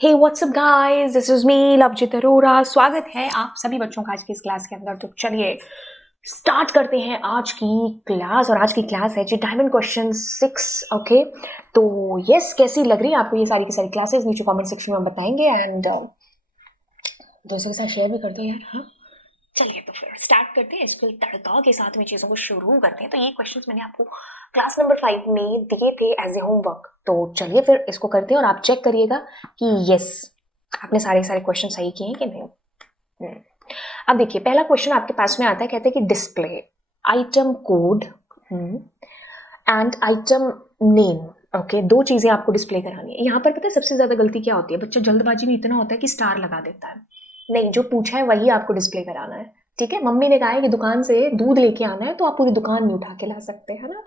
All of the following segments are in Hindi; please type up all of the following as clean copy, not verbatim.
Hey WhatsApp guys, this is me Lovejeet Arora. स्वागत है आप सभी बच्चों का आज की इस क्लास के अंदर। तो चलिए स्टार्ट करते हैं आज की क्लास। और आज की क्लास है जी डायमंड क्वेश्चन 6। ओके, तो यस, कैसी लग रही है आपको ये सारी की सारी क्लासेस? नीचे कमेंट सेक्शन में बताएंगे एंड दोस्तों के साथ शेयर भी कर दो यार। हाँ, चलिए तो फिर स्टार्ट करते हैं। इसके तड़का के साथ में चीज़ों को शुरू करते हैं। तो ये क्वेश्चंस मैंने आपको क्लास नंबर 5 में दिए थे एज ए होमवर्क। तो चलिए फिर इसको करते हैं और आप चेक करिएगा कि यस आपने सारे सारे क्वेश्चन सही किए हैं कि नहीं। अब देखिए, पहला क्वेश्चन आपके पास में आता है, कहते हैं कि display item code and item name. Okay, दो चीजें आपको डिस्प्ले करानी है। यहाँ पर पता है सबसे ज्यादा गलती क्या होती है? बच्चा जल्दबाजी में इतना होता है कि स्टार लगा देता है। नहीं, जो पूछा है वही आपको डिस्प्ले कराना है। ठीक है, मम्मी ने कहा है कि दुकान से दूध लेके आना है तो आप पूरी दुकान नहीं उठा के ला सकते, है ना?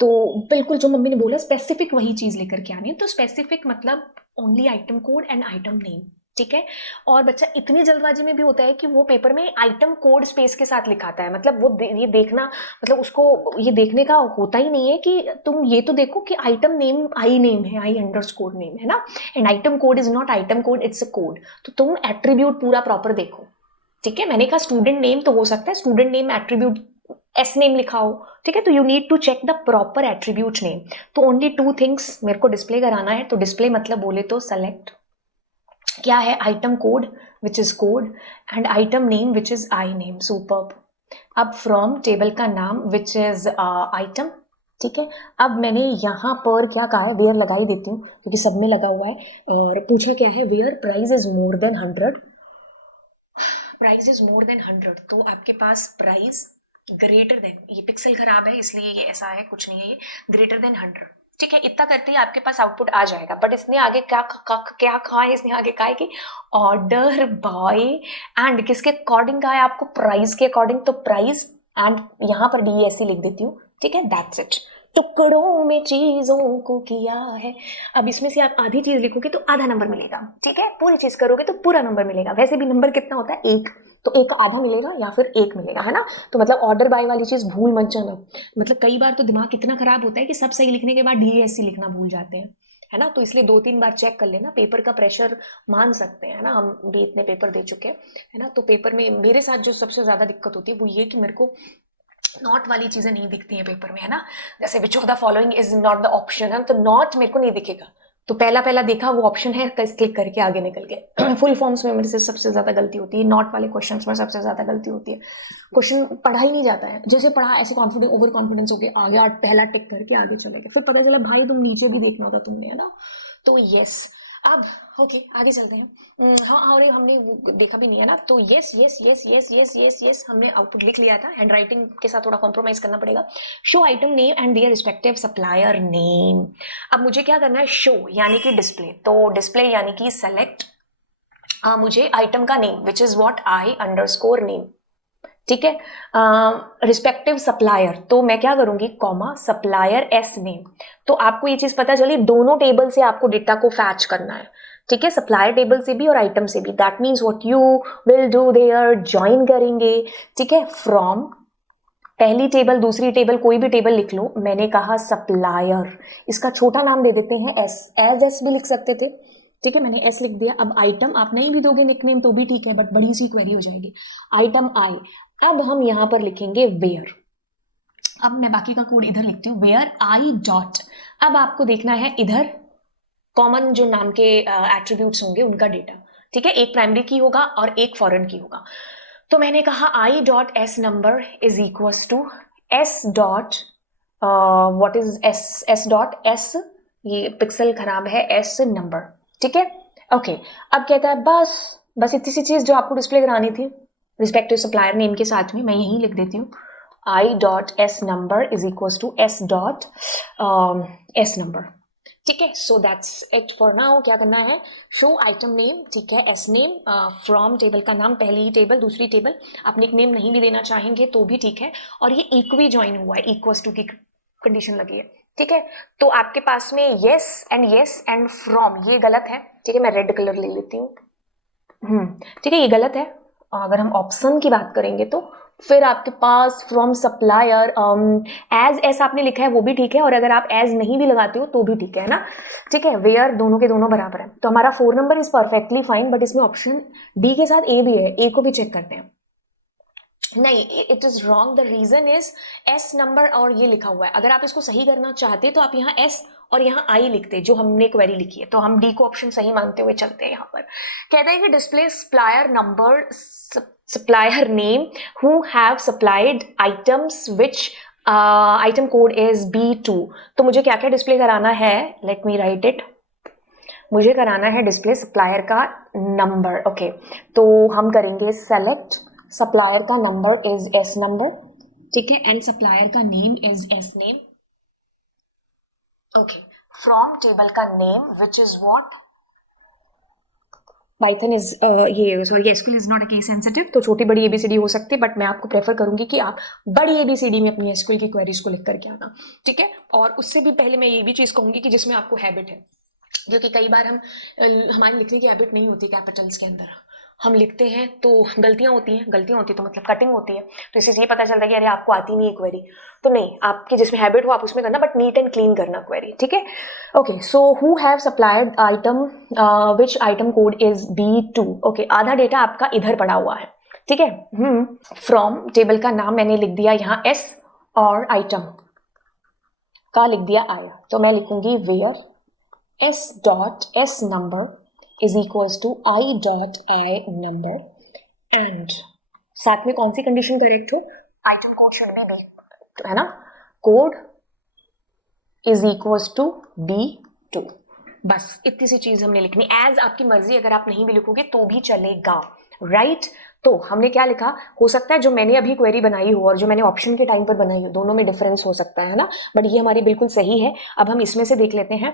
तो बिल्कुल जो मम्मी ने बोला स्पेसिफिक वही चीज लेकर के आनी है। तो स्पेसिफिक मतलब only item code and item name. ठीक है, और बच्चा इतनी जल्दबाजी में भी होता है कि वो पेपर में आइटम कोड स्पेस के साथ लिखाता है। मतलब वो ये देखना, मतलब उसको ये देखने का होता ही नहीं है कि तुम ये तो देखो कि आइटम नेम आई नेम है, आई अंडरस्कोर नेम है ना। And item code is not item code, it's a code. तो तुम एट्रीब्यूट पूरा प्रॉपर देखो। ठीक है, मैंने कहा स्टूडेंट नेम तो हो सकता है student name attribute as name लिखा हो। ठीक है, तो you need to check the proper attribute name. तो ओनली टू थिंग्स मेरे को डिस्प्ले कराना है। तो डिस्प्ले मतलब बोले तो सेलेक्ट क्या है, item code which is code and item name which is I name. Superb. अब फ्रॉम टेबल का नाम विच इज आइटम। ठीक है, अब मैंने यहाँ पर क्या कहा है, वेयर लगा ही देती हूँ क्योंकि सब में लगा हुआ है। और पूछा क्या है, where price is more than 100। Price is more than 100, तो आपके पास प्राइस ग्रेटर देन, ये पिक्सल खराब है इसलिए ये ऐसा है, कुछ नहीं है, ये ग्रेटर देन 100। ठीक है, इतना करते ही आपके पास आउटपुट आ जाएगा। बट इसने आगे क्या क्या कहा है, इसने आगे कहा है कि ऑर्डर बाय एंड किसके अकॉर्डिंग कहा है आपको, प्राइस के अकॉर्डिंग। तो प्राइस एंड यहाँ पर DESC लिख देती हूँ। ठीक है, दैट्स इट। टुकड़ों में चीजों को किया है। अब इसमें से आप आधी चीज लिखोगे तो आधा नंबर मिलेगा। ठीक है, पूरी चीज करोगे तो पूरा नंबर मिलेगा। वैसे भी नंबर कितना होता है, एक। तो एक आधा मिलेगा या फिर एक मिलेगा, है ना? तो मतलब ऑर्डर बाय वाली चीज भूल मत जाना। मतलब कई बार तो दिमाग इतना खराब होता है कि सब सही लिखने के बाद DESC लिखना भूल जाते हैं, है ना? तो इसलिए 2-3 बार चेक कर लेना। पेपर का प्रेशर मान सकते हैं ना, हम भी इतने पेपर दे चुके हैं, है ना? तो पेपर में मेरे साथ जो सबसे ज्यादा दिक्कत होती है वो ये कि मेरे को नॉट वाली चीजें नहीं दिखती हैं पेपर में, है ना? जैसे which of the following is not the option, है तो नॉट मेरे को नहीं दिखेगा। तो पहला पहला देखा वो ऑप्शन है, क्लिक करके आगे निकल गए। फुल फॉर्म्स में मेरे से सबसे ज्यादा गलती होती है, नॉट वाले क्वेश्चंस में सबसे ज्यादा गलती होती है। क्वेश्चन पढ़ा ही नहीं जाता है, जैसे पढ़ा ऐसे कॉन्फिडेंस ओवर कॉन्फिडेंस हो गया, आगे पहला टिक करके आगे चले गए, फिर पता चला भाई तुम नीचे भी देखना था तुमने, है ना? तो यस, अब ओके आगे चलते हैं। हाँ, और हमने वो देखा भी नहीं है ना। तो yes yes yes yes yes yes yes हमने आउटपुट लिख लिया था। हैंड राइटिंग के साथ थोड़ा कॉम्प्रोमाइज करना पड़ेगा। Show item name and their respective supplier name. अब मुझे क्या करना है, शो यानी कि डिस्प्ले। तो डिस्प्ले यानी कि सेलेक्ट मुझे आइटम का name which is what I underscore name. ठीक है, रिस्पेक्टिव सप्लायर, तो मैं क्या करूंगी, कॉमा सप्लायर एस नेम। तो आपको ये चीज पता चली, दोनों टेबल से आपको डेटा को फैच करना है। ठीक है, सप्लायर टेबल से भी और आइटम से भी। That means what you will do their, join करेंगे। ठीक है, फ्रॉम पहली टेबल दूसरी टेबल कोई भी टेबल लिख लो। मैंने कहा सप्लायर, इसका छोटा नाम दे देते हैं एस, एज एस भी लिख सकते थे। ठीक है, मैंने एस लिख दिया। अब आइटम आप नहीं भी दोगे निकनेम तो भी ठीक है, बट बड़ी सी क्वेरी हो जाएगी। आइटम आई, अब हम यहां पर लिखेंगे वेयर। अब मैं बाकी का कोड इधर लिखती हूँ, वेयर आई डॉट। अब आपको देखना है इधर कॉमन जो नाम के एट्रीब्यूट्स होंगे उनका डेटा। ठीक है, एक प्राइमरी की होगा और एक फॉरेन की होगा। तो मैंने कहा I dot S number is equals to S dot what is S dot S, ये पिक्सल खराब है, एस नंबर। ठीक है, ओके। अब कहता है बस इतनी सी चीज जो आपको डिस्प्ले करानी थी रिस्पेक्टिव सप्लायर नेम के साथ में, मैं यहीं लिख देती हूँ, I dot S number is equals to S dot S number. ठीक है, so that's it for now. क्या करना है, शो आइटम नेम। ठीक है, एस नेम, फ्रॉम टेबल का नाम, पहली टेबल दूसरी टेबल। आप निक नेम नहीं भी देना चाहेंगे तो भी ठीक है। और ये इक्वी ज्वाइन हुआ है, इक्वल्स टू की कंडीशन लगी है। ठीक है, तो आपके पास में यस एंड फ्रॉम ये गलत है। ठीक है, मैं रेड कलर ले लेती हूँ। ठीक है, ये गलत है। अगर हम ऑप्शन की बात करेंगे तो फिर आपके पास फ्रॉम सप्लायर, एज एस आपने लिखा है वो भी ठीक है, और अगर आप एज नहीं भी लगाते हो तो भी ठीक है ना, ठीक है, वेयर दोनों के दोनों बराबर है। तो हमारा 4 number is perfectly fine, but इसमें ऑप्शन डी के साथ ए भी है, ए को भी चेक करते हैं। नहीं, it is wrong. The reason is S number और ये लिखा हुआ है, अगर आप इसको सही करना चाहते तो आप यहाँ एस और यहाँ आई लिखते जो हमने क्वेरी लिखी है, तो हम डी को ऑप्शन सही मानते हुए चलते हैं। यहाँ पर कहता है कि display supplier number, supplier name who have supplied items which item code is B2। तो मुझे क्या क्या डिस्प्ले कराना है, लेट मी राइट इट। मुझे कराना है डिस्प्ले सप्लायर का नंबर, ओके। तो हम करेंगे सेलेक्ट, सप्लायर का नंबर इज एस नंबर, ठीक है, एंड सप्लायर का name is S name, okay. From table का name which is what, Python is ये sorry SQL is not a case sensitive, तो छोटी बड़ी एबीसीडी हो सकती है, बट मैं आपको प्रेफर करूंगी कि आप बड़ी एबीसीडी में अपनी एसक्यूएल की क्वेरीज को लिख करके आना, ठीक है। और उससे भी पहले मैं ये भी चीज कहूंगी कि जिसमें आपको हैबिट है, क्योंकि कई बार हमारी लिखने की हैबिट नहीं होती कैपिटल्स के अंदर, हम लिखते हैं तो गलतियां होती हैं तो मतलब कटिंग होती है, तो इससे ये पता चलता है कि अरे आपको आती नहीं है क्वेरी, तो नहीं, आपकी जिसमें हैबिट हो आप उसमें करना, बट नीट एंड क्लीन करना क्वेरी, ठीक है। Okay, so who have supplied item which item code is B2, okay. आधा डेटा आपका इधर पड़ा हुआ है, ठीक है। फ्रॉम टेबल का नाम मैंने लिख दिया यहाँ एस, और आइटम का लिख दिया आई, तो मैं लिखूंगी where S dot S number is equals to I dot I number, and साथ में कौन सी कंडीशन करेक्ट हो, आइटम कोड शुड बी, है ना, code is equals to B2, बस इतनी सी चीज हमने लिखनी। एज आपकी मर्जी, अगर आप नहीं भी लिखोगे तो भी चलेगा, राइट। तो हमने क्या लिखा, हो सकता है जो मैंने अभी क्वेरी बनाई हो और जो मैंने ऑप्शन के टाइम पर बनाई हो, दोनों में डिफरेंस हो सकता है ना, बट ये हमारी बिल्कुल सही है। अब हम इसमें से देख लेते हैं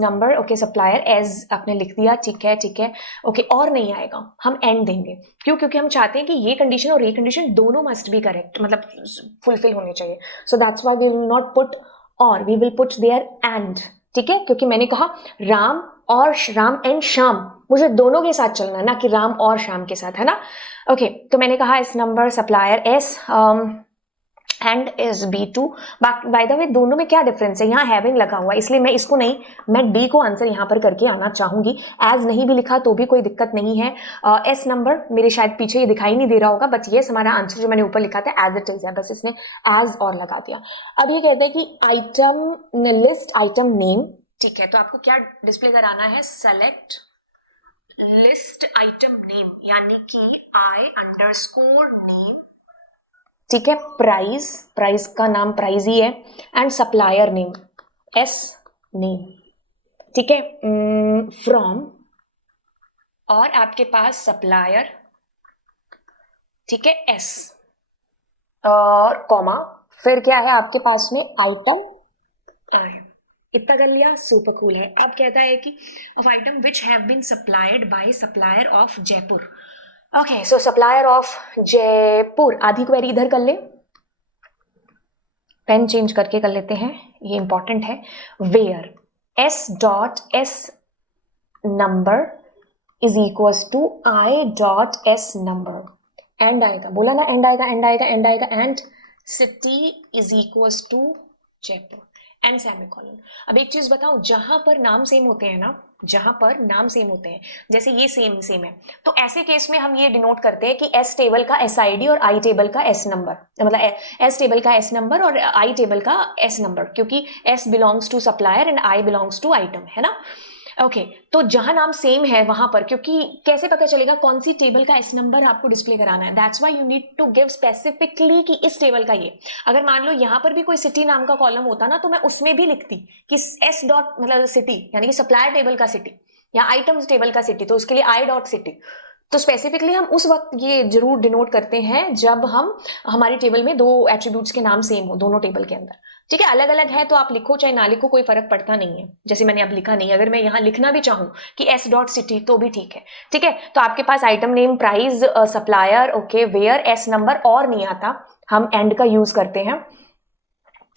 नंबर, ओके, सप्लायर एज आपने लिख दिया, ठीक है ठीक है, ओके। और नहीं आएगा, हम एंड देंगे, क्यों, क्योंकि हम चाहते हैं कि ये कंडीशन और ये कंडीशन दोनों मस्ट बी करेक्ट, मतलब फुलफिल होने चाहिए, so that's why we will not put or, we will put there and, ठीक है, क्योंकि मैंने कहा राम और राम एंड श्याम, मुझे दोनों के साथ चलना है, ना कि राम और श्याम के साथ, है ना, ओके। तो मैंने कहा इस number supplier S and is B2। By the way दोनों में क्या डिफरेंस है, यहाँ हैविंग लगा हुआ है, इसलिए मैं इसको नहीं, मैं डी को आंसर यहाँ पर करके आना चाहूंगी। एज नहीं भी लिखा तो भी कोई दिक्कत नहीं है। एस नंबर मेरे शायद पीछे ये दिखाई नहीं दे रहा होगा, बट ये हमारा आंसर जो मैंने ऊपर लिखा था एज इट इज है, बस इसने एज और लगा दिया। अब ये कहते हैं कि आइटम लिस्ट आइटम नेम, ठीक है, तो आपको क्या डिस्प्ले कराना है, सेलेक्ट लिस्ट आइटम नेम, यानी कि I_name, ठीक है, प्राइस, प्राइस का नाम प्राइस ही है, and supplier name S name, ठीक है, फ्रॉम, और आपके पास सप्लायर, ठीक है, एस और कॉमा, फिर क्या है आपके पास में आइटम, इतना कर लिया, सुपर कूल है। अब कहता है कि of item which have been supplied by supplier of Jaipur, okay, so supplier of Jaipur, आधी क्वेरी इधर कर ले, पेन चेंज करके कर लेते हैं, ये इंपॉर्टेंट है। Where S dot S number is equals to I dot S number, and आएगा, बोला ना एंड आएगा, एंड आएगा, एंड आएगा, and city is equals to Jaipur, and semicolon. अब एक चीज बताऊं, जहां पर नाम सेम होते हैं ना, जहां पर नाम सेम होते हैं, जैसे ये सेम है, तो ऐसे केस में हम ये डिनोट करते हैं कि एस टेबल का SID और आई टेबल का एस नंबर, मतलब एस टेबल का एस नंबर और आई टेबल का एस नंबर, क्योंकि S belongs to supplier and I belongs to item, है ना, ओके। तो जहां नाम सेम है वहां पर, क्योंकि कैसे पता चलेगा कौन सी टेबल का एस नंबर आपको डिस्प्ले कराना है, that's why you need to give specifically कि इस टेबल का ये। अगर मान लो यहाँ पर भी कोई सिटी नाम का कॉलम होता ना, तो मैं उसमें भी लिखती कि एस डॉट मतलब सिटी, यानी कि सप्लायर टेबल का सिटी या आइटम्स टेबल का सिटी, तो उसके लिए आई डॉट सिटी। तो स्पेसिफिकली हम उस वक्त ये जरूर डिनोट करते हैं जब हम हमारी टेबल में दो एट्रीब्यूट्स के नाम सेम हो दोनों टेबल के अंदर, ठीक है। अलग अलग है तो आप लिखो चाहे ना लिखो, कोई फर्क पड़ता नहीं है, जैसे मैंने अब लिखा नहीं, अगर मैं यहाँ लिखना भी चाहूँ कि एस डॉट सिटी तो भी ठीक है, ठीक है। तो आपके पास item name, price, supplier, okay, where, S number और नहीं आता, हम एंड का यूज करते हैं,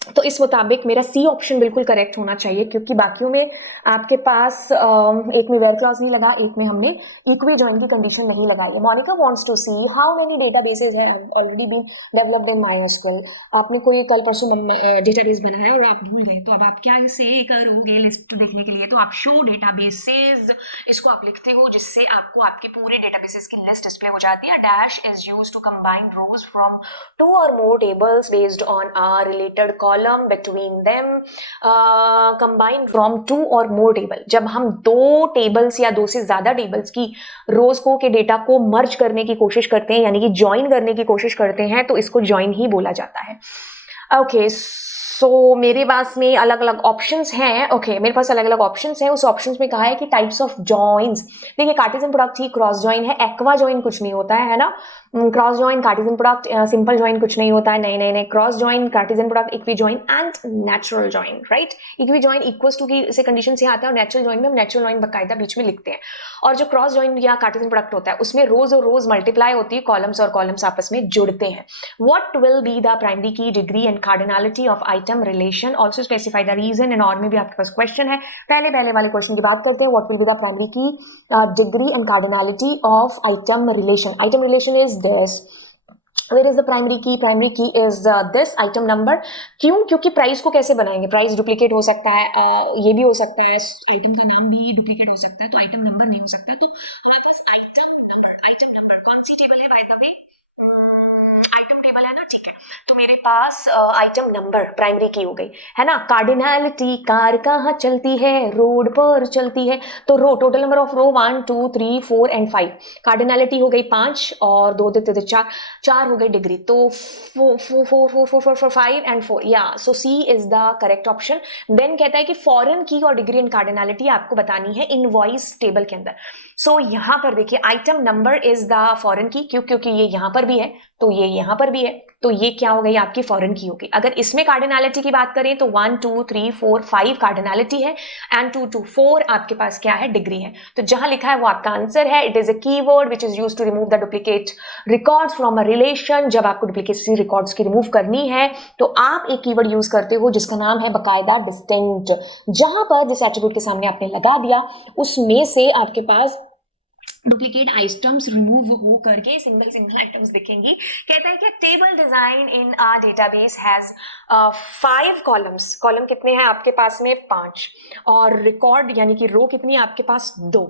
तो इस मुताबिक मेरा सी ऑप्शन बिल्कुल करेक्ट होना चाहिए, क्योंकि बाकियों में आपके पास एक में वेयर क्लॉज नहीं लगा, एक में हमने इक्वी जॉइन की कंडीशन नहीं लगाई है। Monika wants to see how many databases have already been developed in MySQL. आपने कोई कल परसों डेटाबेस बनाया और आप भूल गए, तो अब आप क्या इसे करोगे लिस्ट देखने के लिए? तो आप शो डेटाबेसेस इसको आप लिखते हो, जिससे आपको आपके पूरे डेटाबेसेस की लिस्ट डिस्प्ले हो जाती है। Dash is used to combine rows from 2 or more tables based on a related column between them. Combine from 2 or more table, जब हम 2 टेबल्स या 2 से ज्यादा टेबल्स की रोज को के डेटा को मर्ज करने की कोशिश करते हैं, यानी कि ज्वाइन करने की कोशिश करते हैं, तो इसको ज्वाइन ही बोला जाता है। ओके, सो मेरे पास में अलग अलग ऑप्शंस हैं। ओके, मेरे पास अलग अलग ऑप्शंस हैं। उस ऑप्शंस में कहा है कि टाइप्स ऑफ जॉइंस। देखिए, कार्टेशियन प्रोडक्ट ही क्रॉस जॉइन है, एक्वा जॉइन कुछ नहीं होता है ना। Cross join, Cartesian product, simple join कुछ नहीं होता है। नहीं नहीं नहीं, cross join, Cartesian product, equi join and natural join, right. Equi join equals to की से कंडीशन से आता है, और नेचुरल जॉइन में हम नेचुरल जॉइन बकायदा बीच में लिखते हैं। और जो क्रॉस जॉइन या कार्टेशियन प्रोडक्ट होता है उसमें रोज और रोज मल्टीप्लाई होती है, कॉलम्स और कॉलम्स आपस में जुड़ते हैं। What will be the primary key, degree and cardinality of item relation, also specify the reason and और में भी आपके पास क्वेश्चन है। पहले वाले क्वेश्चन की बात करते हैं। What will be the primary key, degree and cardinality of item relation. Item relation is this. Where is the primary key? Primary key is this item number. क्यों? क्योंकि प्राइस को कैसे बनाएंगे? प्राइस डुप्लीकेट हो सकता है, ये भी हो सकता है, आइटम का नाम भी डुप्लीकेट हो सकता है, तो आइटम नंबर नहीं हो सकता। तो हमारे पास आइटम नंबर कौन सी टेबल है by the way? Item table है ना, ठीक है। तो मेरे पास आइटम नंबर प्राइमरी की हो गई है ना। कार्डिनलिटी, कार कहाँ चलती है? रोड पर चलती है। तो row, total number of row 1 2 3 4 and 5। Cardinality हो गई 5 और 2 देते थे 4 हो गई डिग्री। तो 4 5 एंड 4, या so C is the correct option. Then कहता है कि फॉरेन की और डिग्री एंड कार्डिनलिटी आपको बतानी है इनवॉइस टेबल के अंदर। सो यहाँ पर देखिए, item number is the foreign की, क्योंकि ये यहाँ पर भी है, तो ये यहाँ पर भी है, तो ये क्या हो गई आपकी फॉरेन की होगी। अगर इसमें कार्डिनलिटी की बात करें तो 1 2 3 4 5 कार्डिनलिटी है एंड 2 2 4 आपके पास क्या है? डिग्री है। तो जहां लिखा है वो आपका आंसर है। It is a keyword which is used to remove the duplicate records from a relation. जब आपको डुप्लीकेट रिकॉर्ड्स की रिमूव करनी है तो आप एक कीवर्ड यूज करते हो जिसका नाम है बकायदा डिस्टिंक्ट। जहां पर जिस एट्रीब्यूट के सामने आपने लगा दिया उसमें से आपके पास डुप्लीकेट आइटम्स रिमूव हो करके सिंगल आइटम्स दिखेंगी। कहता है कि table design in a database has 5 columns. Column कितने हैं आपके पास में? 5। और रिकॉर्ड यानी कि रो कितनी है आपके पास? 2।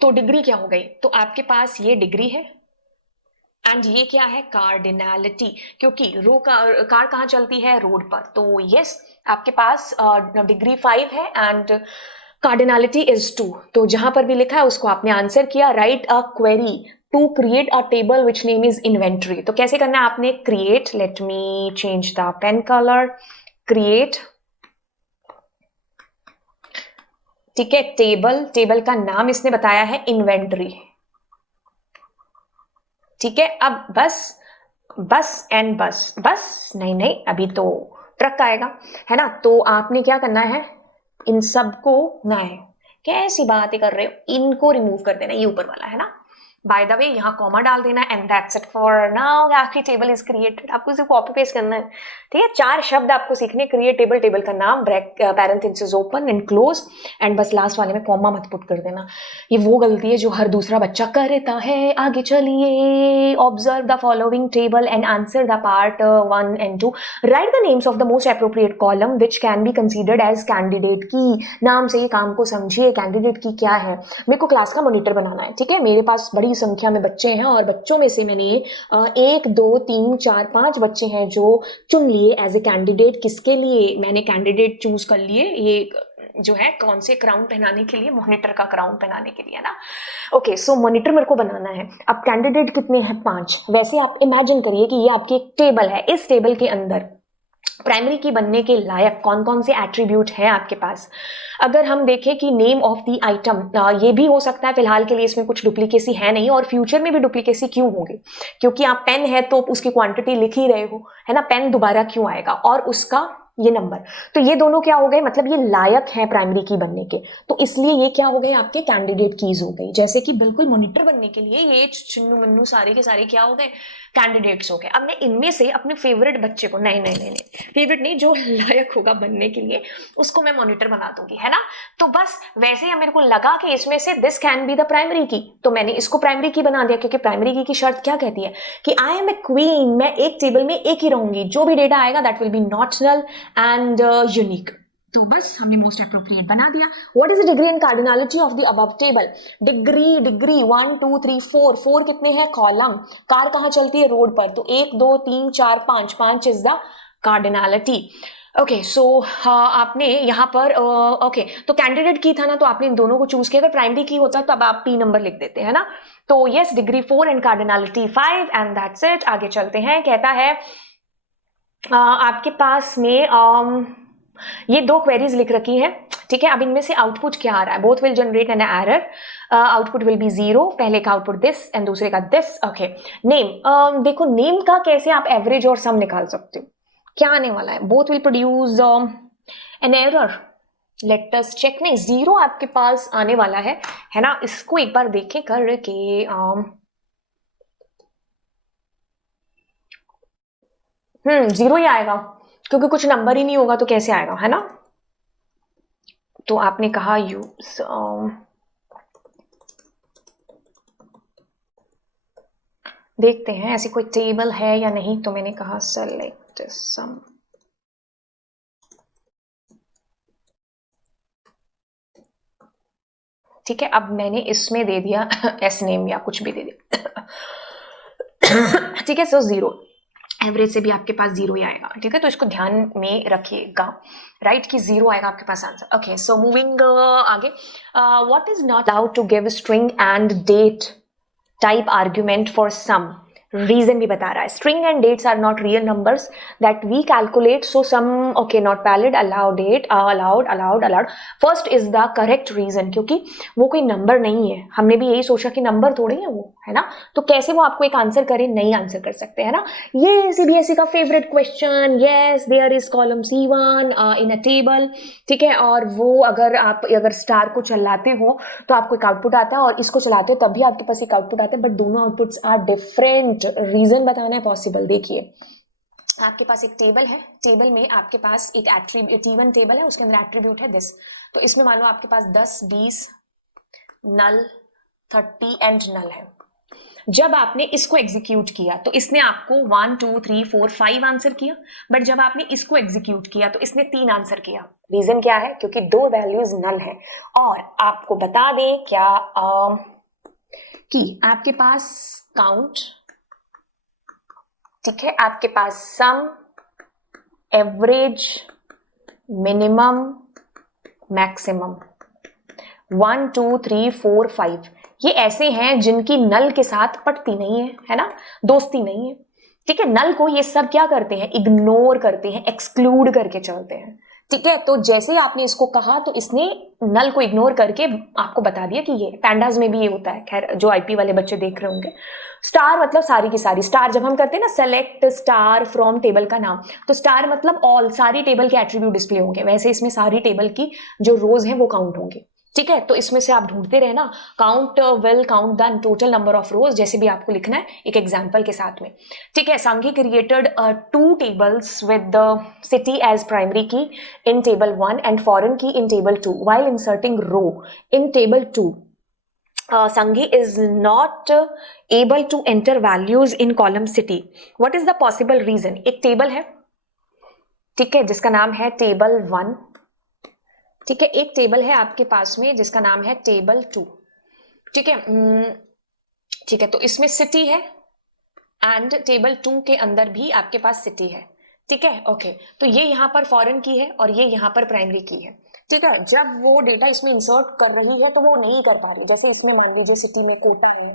तो डिग्री क्या हो गई? तो आपके पास ये डिग्री है एंड ये क्या है? कार्डिनलिटी, क्योंकि रो का कार कहाँ चलती है? रोड पर। तो यस, आपके पास डिग्री 5 है एंड कार्डिनलिटी इज 2। तो जहां पर भी लिखा है उसको आपने आंसर किया। Write a query to create a table which name is inventory. तो कैसे करना है आपने? Create, let me change the pen colour, create, ठीक है, टेबल का नाम इसने बताया है इन्वेंट्री, ठीक है। अब बस एंड बस नहीं, अभी तो ट्रक आएगा, है ना। तो आपने क्या करना है? इन सबको, नहीं कैसी बातें कर रहे हो, इनको रिमूव कर देना, ये ऊपर वाला है ना। बाय द वे यहाँ कॉमा डाल देना and that's it for now. आपकी टेबल इज क्रिएटेड। आपको सिर्फ कॉपी पेस्ट करना है, ठीक है। 4 शब्द आपको सीखने, क्रिएट टेबल, टेबल का नाम, bracket parenthesis open and close, and बस लास्ट वाले में कॉमा मत पुट कर देना। ये वो गलती है जो हर दूसरा बच्चा करता है। आगे चलिए, observe the following table and answer the part 1 and 2। Write the names of the most appropriate column which can be considered as candidate key. नाम से ही काम को समझिए, कैंडिडेट की क्या है। मेरे को क्लास का मॉनिटर बनाना है, ठीक है। मेरे पास बड़ी संख्या में बच्चे हैं और बच्चों में से मैंने 1 2 3 4 5 बच्चे हैं जो चुन लिए एज ए कैंडिडेट। किसके लिए मैंने कैंडिडेट चूज कर लिए? ये जो है कौन से क्राउन पहनाने के लिए? मॉनिटर का क्राउन पहनाने के लिए ना। ओके, सो मॉनिटर मेरे को बनाना है। अब कैंडिडेट कितने हैं? 5। वैसे आप इमेजिन करिए कि ये आपकी एक टेबल है। इस टेबल के अंदर प्राइमरी की बनने के लायक कौन कौन से एट्रीब्यूट हैं आपके पास? अगर हम देखें कि नेम ऑफ द आइटम, ये भी हो सकता है, फिलहाल के लिए इसमें कुछ डुप्लीकेसी है नहीं, और फ्यूचर में भी डुप्लीकेसी क्यों होगी? क्योंकि आप पेन है तो उसकी क्वांटिटी लिख ही रहे हो, है ना। पेन दोबारा क्यों आएगा? और उसका ये नंबर, तो ये दोनों क्या हो गए, मतलब ये लायक हैं प्राइमरी की बनने के, तो इसलिए ये क्या हो गए आपके कैंडिडेट कीज हो गई। जैसे कि बिल्कुल मॉनिटर बनने के लिए ये चिन्नू मन्नू सारे के सारे क्या हो गए, कैंडिडेट्स हो गए। अब मैं इनमें से अपने फेवरेट बच्चे को, नहीं नहीं नहीं नहीं फेवरेट नहीं, जो लायक होगा बनने के लिए उसको मैं मॉनिटर बना दूंगी, है ना। तो बस वैसे ही मेरे को लगा कि इसमें से this can be the primary की, तो मैंने इसको प्राइमरी की बना दिया, क्योंकि प्राइमरी की शर्त क्या कहती है कि आई एम ए क्वीन, मैं एक टेबल में एक ही रहूंगी, जो भी डेटा आएगा that will be not null and unique. तो बस हमने मोस्ट अप्रोप्रिएट बना दिया। What is the degree and cardinality of the above table? Degree degree 1 2 3 4, 4 कितने हैं कॉलम, कार कहाँ चलती है रोड पर, तो 1 2 3 4 5, 5 is the cardinality. Okay so आपने यहाँ पर ओके तो कैंडिडेट की था ना, तो आपने इन दोनों को चूज किया, अगर प्राइमरी की होता तो अब आप P नंबर लिख देते हैं ना। तो yes degree 4 and cardinality 5 and that's it. आगे चलते हैं, कहता है आपके पास में ये दो क्वेरीज लिख रखी हैं, ठीक है। अब इनमें से आउटपुट क्या आ रहा है, both will generate an error, output will be 0, पहले का आउटपुट दिस एंड दूसरे का दिस। ओके नेम, देखो नेम का कैसे आप एवरेज और सम निकाल सकते हो, क्या आने वाला है, both will produce an error, let us check. नहीं 0 आपके पास आने वाला है ना। इसको एक बार देखें करके, जीरो ही आएगा, क्योंकि कुछ नंबर ही नहीं होगा तो कैसे आएगा, है ना। तो आपने कहा यूज देखते हैं ऐसी कोई टेबल है या नहीं, तो मैंने कहा सेलेक्ट सम, ठीक है। अब मैंने इसमें दे दिया एस नेम या कुछ भी दे दिया ठीक है। सो 0 एवरेज से भी आपके पास 0 ही आएगा, ठीक है। तो इसको ध्यान में रखिएगा, राइट, कि 0 आएगा आपके पास आंसर। ओके सो मूविंग आगे, what is not allowed to give string and date type argument for sum, reason भी बता रहा है, string and dates are not real numbers that we calculate, so sum okay not valid, allowed date allowed allowed allowed. First is the correct reason, क्योंकि वो कोई नंबर नहीं है, हमने भी यही सोचा कि नंबर थोड़ी है वो, है ना। तो कैसे वो आपको एक आंसर करे, नहीं आंसर कर सकते, है ना। ये सीबीएसई का favourite question, yes there is column C1 in a table, ठीक है। और वो अगर स्टार को चलाते हो तो आपको एक आउटपुट आता है, और इसको चलाते हो तब भी आपके पास एक आउटपुट आता है, बट दोनों आउटपुट्स आर डिफरेंट। रीजन बताना है पॉसिबल। देखिए आपके पास एक टेबल है, टेबल में आपके पास एक एट्रीब्यूट T1 टेबल है, उसके अंदर एट्रीब्यूट है दिस, तो इसमें मान लो आपके पास 10 20 नल 30 एंड नल है। जब आपने इसको एग्जीक्यूट किया तो इसने आपको 1 2 3 4 5 आंसर किया, बट जब आपने इसको एग्जीक्यूट किया तो इसने 3 आंसर किया। रीजन क्या है, क्योंकि दो वैल्यूज नल है। और आपको बता दें क्या कि आपके पास काउंट, ठीक है, आपके पास सम, एवरेज, मिनिमम, मैक्सिमम, 1 2 3 4 5 ये ऐसे हैं जिनकी नल के साथ पटती नहीं है ना, दोस्ती नहीं है, ठीक है। नल को ये सब क्या करते हैं, इग्नोर करते हैं, एक्सक्लूड करके चलते हैं, ठीक है। तो जैसे ही आपने इसको कहा तो इसने नल को इग्नोर करके आपको बता दिया कि ये पैंडास में भी ये होता है। खैर जो आईपी वाले बच्चे देख रहे होंगे, स्टार मतलब सारी की सारी, स्टार जब हम करते हैं ना सेलेक्ट स्टार फ्रॉम टेबल का नाम, तो स्टार मतलब ऑल, सारी टेबल के एट्रीब्यूट डिस्प्ले होंगे, वैसे इसमें सारी टेबल की जो रोज है वो काउंट होंगे, ठीक है। तो इसमें से आप ढूंढते रहना, count will count the total number of रोज, जैसे भी आपको लिखना है एक एग्जांपल के साथ में, ठीक है। Sanghi created 2 tables with the city as primary key in table 1 and foreign key in table 2 while inserting row in table 2. Sanghi is not able to enter values in column city. What is the possible reason? एक टेबल है, ठीक है, जिसका नाम है टेबल 1, ठीक है। एक टेबल है आपके पास में जिसका नाम है टेबल 2, ठीक है, ठीक है। तो इसमें सिटी है एंड टेबल 2 के अंदर भी आपके पास सिटी है, ठीक है। ओके तो ये यहाँ पर फॉरेन की है और ये यहाँ पर प्राइमरी की है, ठीक है। जब वो डेटा इसमें इंसर्ट कर रही है तो वो नहीं कर पा रही, जैसे इसमें मान लीजिए सिटी में कोटा है,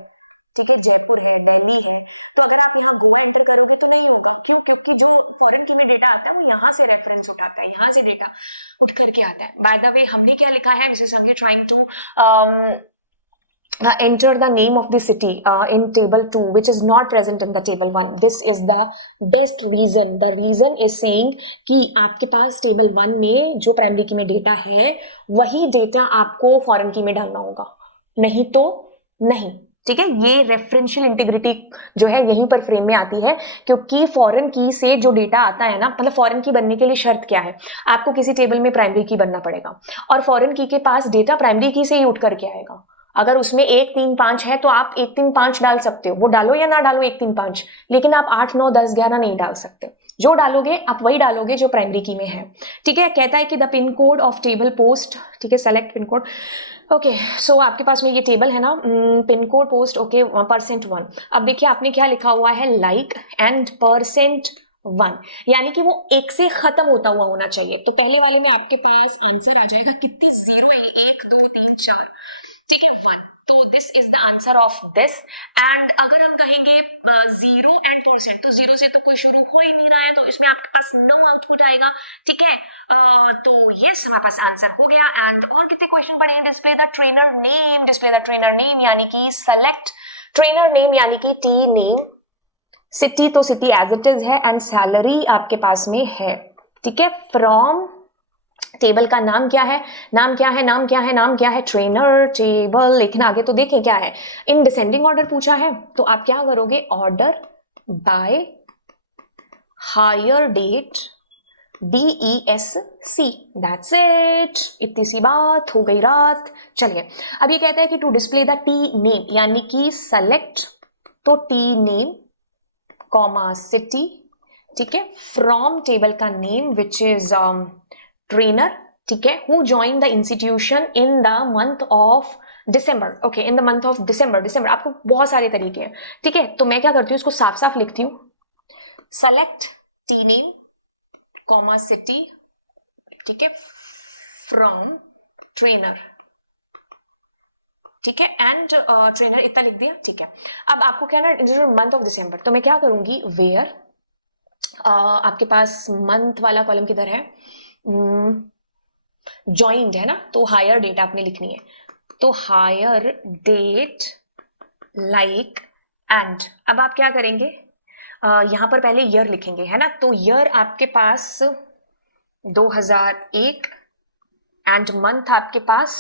ठीक है, जयपुर है, दिल्ली है, तो अगर आप यहाँ गोवा एंटर करोगे तो नहीं होगा, क्यों, क्योंकि जो फॉरेन की में डेटा आता है वो यहाँ से रेफरेंस उठाता है, यहाँ से डेटा उठ करके आता है। बाय द वे हमने क्या लिखा है, Mrs Sangi trying to enter the name of the city in table 2 which is not present in the table 1. This is the best reason. The reason is saying कि आपके पास टेबल 1 में जो प्राइमरी की में डेटा है वही डेटा आपको फॉरेन की में डालना होगा, नहीं तो नहीं। ठीक है, ये रेफरेंशियल इंटीग्रिटी जो है यहीं पर फ्रेम में आती है, क्योंकि फॉरेन की से जो डेटा आता है ना, मतलब फॉरेन की बनने के लिए शर्त क्या है, आपको किसी टेबल में प्राइमरी की बनना पड़ेगा और फॉरेन की के पास डेटा प्राइमरी की से ही उठ करके आएगा। अगर उसमें 1 3 5 है तो आप 1 3 5 डाल सकते हो, वो डालो या ना डालो 1 3 5, लेकिन आप 8 9 10 11 नहीं डाल सकते। जो डालोगे आप वही डालोगे जो प्राइमरी की में है। ठीक है, कहता है कि the pin code of table post, ठीक है, सेलेक्ट पिन कोड। ओके, सो आपके पास में ये टेबल है ना, पिन कोड पोस्ट, ओके, %1। अब देखिए आपने क्या लिखा हुआ है, लाइक एंड %1, यानी कि वो 1 से खत्म होता हुआ होना चाहिए। तो पहले वाले में आपके पास आंसर आ जाएगा, कितने जीरो है, 1 2 3 4, ठीक है, 1। तो this is the answer of this. And अगर हम कहेंगे 0 एंड %, तो 0 से तो कोई शुरू हो ही नहीं रहा है, तो इसमें आपके पास नो आउटपुट आएगा। ठीक है, तो यस, हमारे पास आंसर हो गया। एंड और कितने क्वेश्चन पड़े हैं, display the trainer name, display the trainer name यानी कि सेलेक्ट ट्रेनर नेम यानी कि टी नेम, सिटी तो सिटी एज इट इज है, एंड सैलरी आपके पास में है। ठीक है, फ्रॉम टेबल का नाम क्या है, नाम क्या है, नाम क्या है, नाम क्या है, ट्रेनर टेबल। लेकिन आगे तो देखें क्या है, इन डिसेंडिंग ऑर्डर पूछा है, तो आप क्या करोगे, order by hire date DESC, that's it, इतनी सी बात, हो गई रात। चलिए, अब ये कहता है कि to display the T name यानी कि सेलेक्ट तो टी नेम कॉमा सिटी, ठीक है, फ्रॉम टेबल का नेम विच इज ट्रेनर, ठीक है, who join the institution in the month of December. Okay, in the month of December आपको बहुत सारे तरीके हैं। ठीक है, तो मैं क्या करती हूँ, इसको साफ साफ लिखती हूँ, select T name comma city, ठीक है, फ्रॉम ट्रेनर, ठीक है, एंड ट्रेनर, इतना लिख दिया। ठीक है, अब आपको क्या ना, मंथ ऑफ दिसंबर, तो मैं क्या करूंगी, वेयर आपके पास मंथ वाला कॉलम किधर है, जॉइंड है ना, तो हायर डेट आपने लिखनी है, तो हायर डेट लाइक एंड। अब आप क्या करेंगे, यहां पर पहले ईयर लिखेंगे, है ना, तो ईयर आपके पास 2001 एंड मंथ आपके पास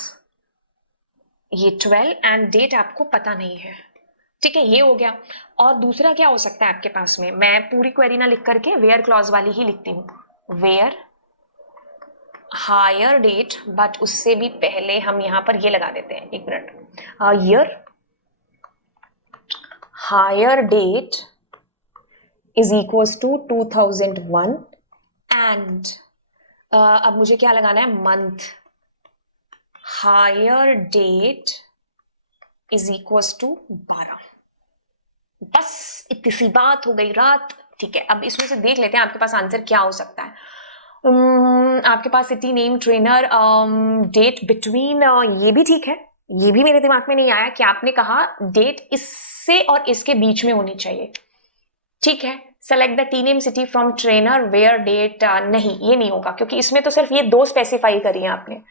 ये 12 एंड डेट आपको पता नहीं है। ठीक है, ये हो गया। और दूसरा क्या हो सकता है आपके पास में, मैं पूरी क्वेरी ना लिख करके वेयर क्लॉज वाली ही लिखती हूँ, वेयर हायर डेट, बट उससे भी पहले हम यहां पर ये लगा देते हैं, 1 minute, year hire date is equals to 2001 and अब मुझे क्या लगाना है, month hire date is equals to 12। बस इतनी सी बात, हो गई रात। ठीक है, अब इसमें से देख लेते हैं आपके पास आंसर क्या हो सकता है। आपके पास city name trainer date between, ये भी ठीक है, ये भी मेरे दिमाग में नहीं आया कि आपने कहा डेट इससे और इसके बीच में होनी चाहिए। ठीक है, select the T name city from trainer where date, नहीं, ये नहीं होगा, क्योंकि इसमें तो सिर्फ ये 2 स्पेसिफाई करी है आपने।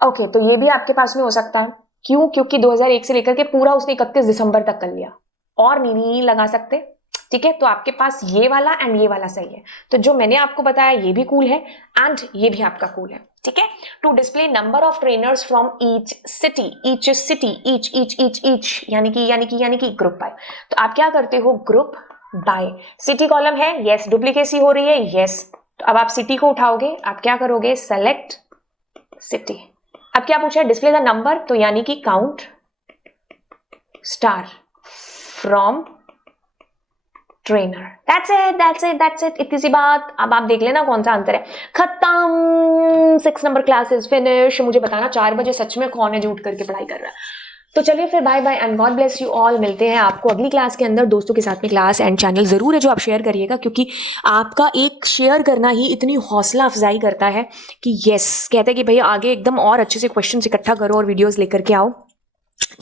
ओके, तो ये भी आपके पास में हो सकता है, क्यों, क्योंकि 2001 से लेकर के पूरा उसने 31 दिसंबर तक कर लिया, और नहीं लगा सकते। ठीक है, तो आपके पास ये वाला एंड ये वाला सही है, तो जो मैंने आपको बताया ये भी कूल है एंड ये भी आपका कूल है। ठीक है, to display number of trainers from each city, each यानी कि ग्रुप बाय, तो आप क्या करते हो, ग्रुप बाय, सिटी कॉलम है, यस, डुप्लीकेसी हो रही है, यस, तो अब आप सिटी को उठाओगे, आप क्या करोगे, सेलेक्ट सिटी। अब क्या पूछा है, डिस्प्ले द नंबर, तो यानी कि count star from trainer, that's it, इतनी सी बात। अब आप देख लेना कौन सा आंसर है, खत्म, 6 नंबर क्लास इज फिनिश। मुझे बताना 4 बजे सच में कौन है जो उठ करके पढ़ाई कर रहा है। तो चलिए फिर, bye bye and God bless you all. मिलते हैं आपको अगली क्लास के अंदर। दोस्तों के साथ में क्लास एंड चैनल जरूर है जो आप शेयर करिएगा, क्योंकि आपका एक शेयर करना ही इतनी हौसला अफजाई करता है कि यस, कहते हैं कि भैया आगे एकदम और अच्छे से क्वेश्चन इकट्ठा करो और वीडियोज लेकर के आओ।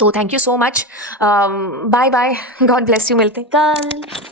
तो thank you so much, bye bye, God bless you, मिलते हैं कल।